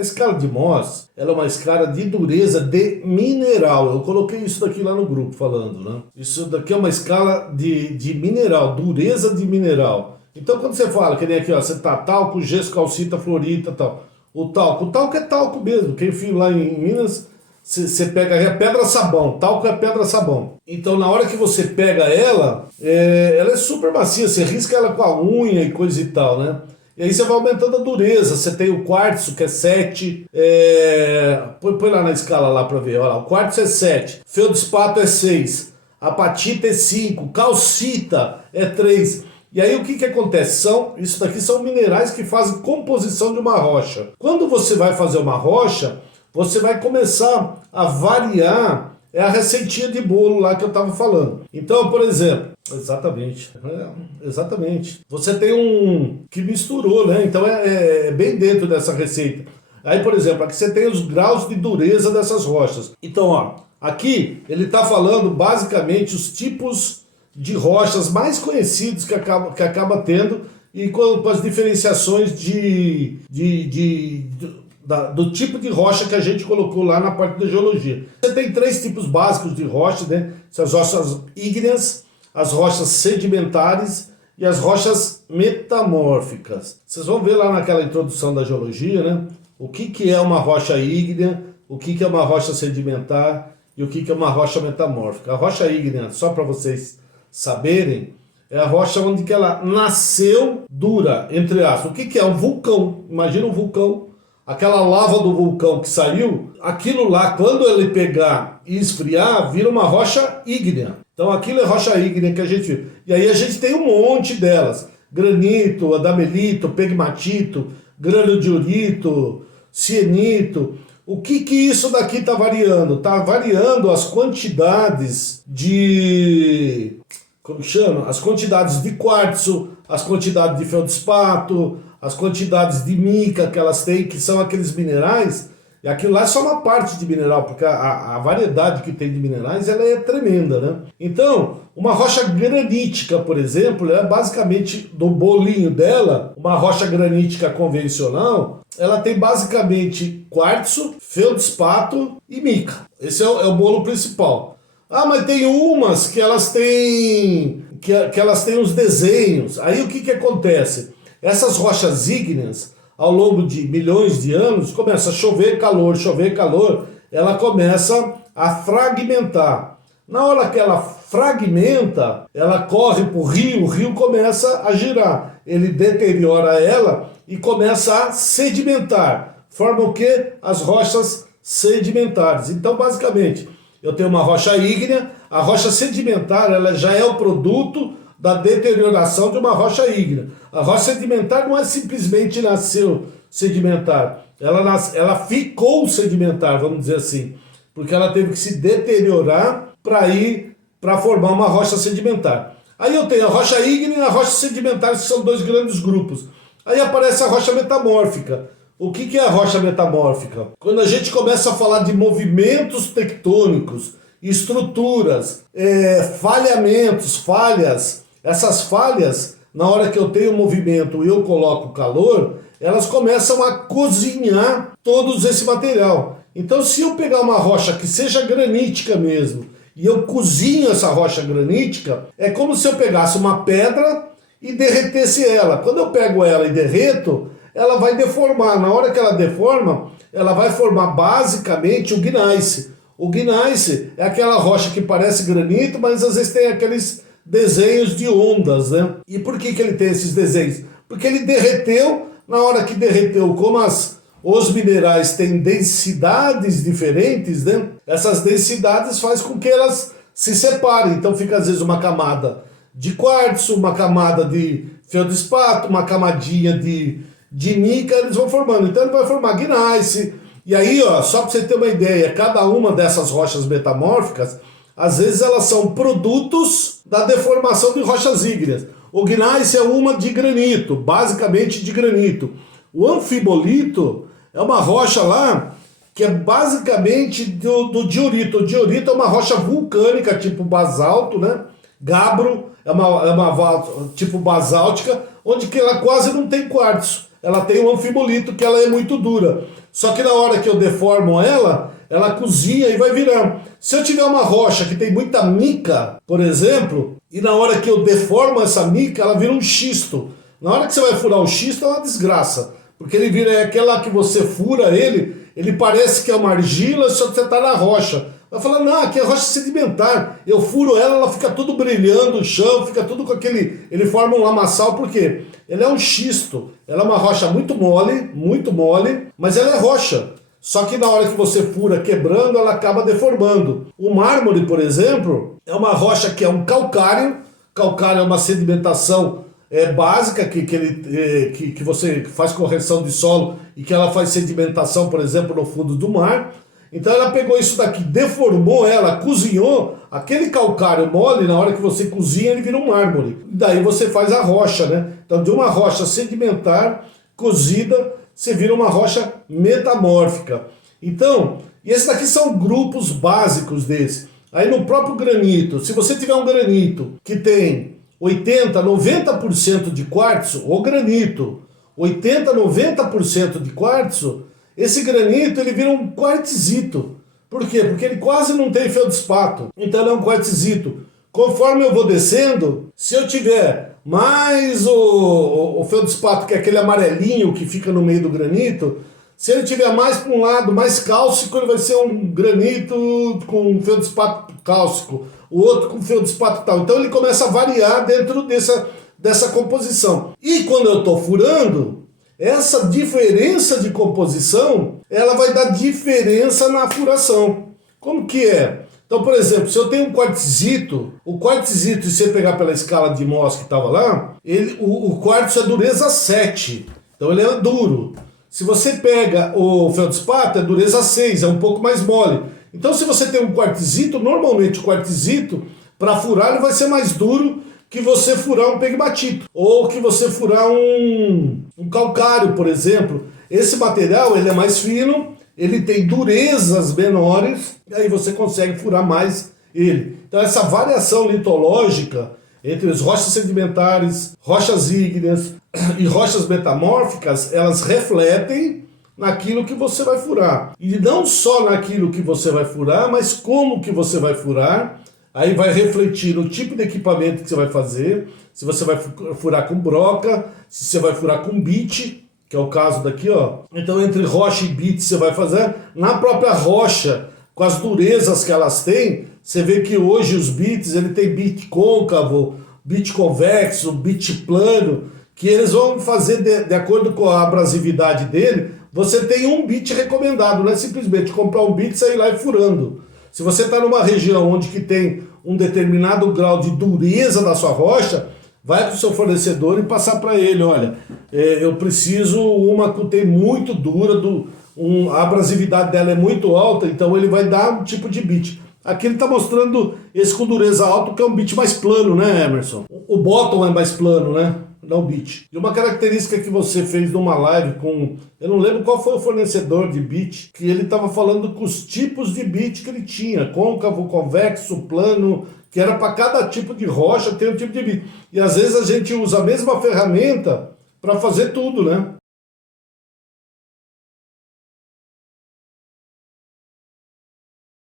A escala de Mohs, ela é uma escala de dureza de mineral. Eu coloquei isso daqui lá no grupo falando, né? Isso daqui é uma escala de mineral, dureza de mineral. Então quando você fala, que nem aqui, ó, você tá talco, gesso, calcita, fluorita e tal. O talco é talco mesmo. Quem viu lá em Minas, você pega é pedra-sabão. Talco é pedra-sabão. Então na hora que você pega ela, ela é super macia. Você risca ela com a unha e coisa e tal, né? E aí você vai aumentando a dureza. Você tem o quartzo, que é 7. Põe lá na escala lá pra ver. Olha lá, o quartzo é 7. Feldspato é 6. Apatita é 5. Calcita é 3. E aí o que acontece? Isso daqui são minerais que fazem composição de uma rocha. Quando você vai fazer uma rocha, você vai começar a variar a receitinha de bolo lá que eu estava falando. Então, por exemplo, exatamente. Você tem um que misturou, né? Então é bem dentro dessa receita. Aí, por exemplo, aqui você tem os graus de dureza dessas rochas. Então, ó, aqui ele está falando basicamente os tipos de rochas mais conhecidos que acaba tendo e com as diferenciações do tipo de rocha que a gente colocou lá na parte da geologia. Você tem 3 tipos básicos de rocha, né? As rochas ígneas, as rochas sedimentares e as rochas metamórficas. Vocês vão ver lá naquela introdução da geologia, né? O que é uma rocha ígnea, o que é uma rocha sedimentar e o que é uma rocha metamórfica. A rocha ígnea, só para vocês saberem, é a rocha onde que ela nasceu dura, entre aspas. O que é um vulcão? Imagina um vulcão, aquela lava do vulcão que saiu, aquilo lá, quando ele pegar e esfriar, vira uma rocha ígnea. Então aquilo é rocha ígnea que a gente viu. E aí a gente tem um monte delas. Granito, adamelito, pegmatito, granodiorito, cienito. O que isso daqui está variando? Está variando as quantidades de... Como chama? As quantidades de quartzo, as quantidades de feldspato, as quantidades de mica que elas têm, que são aqueles minerais. E aquilo lá é só uma parte de mineral, porque a variedade que tem de minerais ela é tremenda, né? Então, uma rocha granítica, por exemplo, é basicamente, do bolinho dela, uma rocha granítica convencional, ela tem basicamente quartzo, feldspato e mica. Esse é o bolo principal. Ah, mas tem umas que elas têm os desenhos. Aí o que acontece? Essas rochas ígneas, ao longo de milhões de anos, começa a chover calor, ela começa a fragmentar. Na hora que ela fragmenta, ela corre para o rio começa a girar. Ele deteriora ela e começa a sedimentar. Forma o quê? As rochas sedimentares. Então, basicamente, eu tenho uma rocha ígnea, a rocha sedimentar ela já é o produto da deterioração de uma rocha ígnea. A rocha sedimentar não é simplesmente nasceu sedimentar, ela ficou sedimentar, vamos dizer assim, porque ela teve que se deteriorar para formar uma rocha sedimentar. Aí eu tenho a rocha ígnea e a rocha sedimentar, que são 2 grandes grupos. Aí aparece a rocha metamórfica. O que é a rocha metamórfica? Quando a gente começa a falar de movimentos tectônicos, estruturas, falhamentos, falhas, essas falhas, na hora que eu tenho movimento e eu coloco calor, elas começam a cozinhar todo esse material. Então, se eu pegar uma rocha que seja granítica mesmo, e eu cozinho essa rocha granítica, é como se eu pegasse uma pedra e derretesse ela. Quando eu pego ela e derreto, ela vai deformar. Na hora que ela deforma, ela vai formar basicamente o gneiss. O gneiss é aquela rocha que parece granito, mas às vezes tem aqueles desenhos de ondas, né? E por que ele tem esses desenhos? Porque ele derreteu. Na hora que derreteu, como os minerais têm densidades diferentes, né? Essas densidades fazem com que elas se separem. Então fica às vezes uma camada de quartzo, uma camada de feldspato, uma camadinha de mica, eles vão formando. Então ele vai formar gneiss. E aí, ó, só para você ter uma ideia, cada uma dessas rochas metamórficas, às vezes elas são produtos da deformação de rochas ígneas. O gneiss é uma de granito, basicamente de granito. O anfibolito é uma rocha lá que é basicamente do diorito. O diorito é uma rocha vulcânica, tipo basalto, né? Gabbro é uma tipo basáltica, onde que ela quase não tem quartzo. Ela tem um anfibolito, que ela é muito dura. Só que na hora que eu deformo ela, ela cozinha e vai virar. Se eu tiver uma rocha que tem muita mica, por exemplo, e na hora que eu deformo essa mica, ela vira um xisto. Na hora que você vai furar o xisto, é uma desgraça. Porque ele vira, é aquela que você fura ele parece que é uma argila, só que você está na rocha. Vai falar, não, aqui é rocha sedimentar. Eu furo ela, ela fica tudo brilhando, o chão, fica tudo com aquele... Ele forma um lamaçal, por quê? Ele é um xisto. Ela é uma rocha muito mole, mas ela é rocha. Só que na hora que você fura quebrando, ela acaba deformando. O mármore, por exemplo, é uma rocha que é um calcário. Calcário é uma sedimentação básica que você faz correção de solo e que ela faz sedimentação, por exemplo, no fundo do mar. Então ela pegou isso daqui, deformou ela, cozinhou, aquele calcário mole, na hora que você cozinha, ele vira um mármore. Daí você faz a rocha, né? Então de uma rocha sedimentar, cozida, você vira uma rocha metamórfica. Então, e esses daqui são grupos básicos desse. Aí no próprio granito, se você tiver um granito que tem 80, 90% de quartzo, ou granito, 80, 90% de quartzo, esse granito ele vira um quartzito. Por quê? Porque ele quase não tem feldspato. Então ele é um quartzito. Conforme eu vou descendo, se eu tiver mais o feldspato, que é aquele amarelinho que fica no meio do granito, se ele tiver mais para um lado, mais cálcico, ele vai ser um granito com feldspato cálcico. O outro com feldspato tal. Então ele começa a variar dentro dessa composição. E quando eu estou furando, essa diferença de composição, ela vai dar diferença na furação. Como que é? Então, por exemplo, se eu tenho um quartzito, o quartzito, se você pegar pela escala de Mohs que estava lá, o quartzo é dureza 7. Então ele é duro. Se você pega o feldspato, é dureza 6, é um pouco mais mole. Então se você tem um quartzito, normalmente o quartzito, para furar, ele vai ser mais duro que você furar um pegmatito, ou que você furar um calcário, por exemplo. Esse material ele é mais fino, ele tem durezas menores, e aí você consegue furar mais ele. Então essa variação litológica entre as rochas sedimentares, rochas ígneas e rochas metamórficas, elas refletem naquilo que você vai furar. E não só naquilo que você vai furar, mas como que você vai furar. Aí vai refletir no tipo de equipamento que você vai fazer, se você vai furar com broca, se você vai furar com bit, que é o caso daqui, ó. Então entre rocha e bit você vai fazer. Na própria rocha, com as durezas que elas têm, você vê que hoje os bits, ele tem bit côncavo, bit convexo, bit plano, que eles vão fazer de acordo com a abrasividade dele. Você tem um bit recomendado, não é simplesmente comprar um bit e sair lá e furando. Se você está numa região onde que tem um determinado grau de dureza da sua rocha, vai para o seu fornecedor e passar para ele, olha, eu preciso uma que tem muito dura, a abrasividade dela é muito alta, então ele vai dar um tipo de bit. Aqui ele está mostrando esse com dureza alta, que é um bit mais plano, né, Emerson? O bottom é mais plano, né? Não bit. E uma característica que você fez numa live com... Eu não lembro qual foi o fornecedor de bit, que ele estava falando com os tipos de bit que ele tinha. Côncavo, convexo, plano, que era para cada tipo de rocha ter um tipo de bit. E às vezes a gente usa a mesma ferramenta para fazer tudo, né?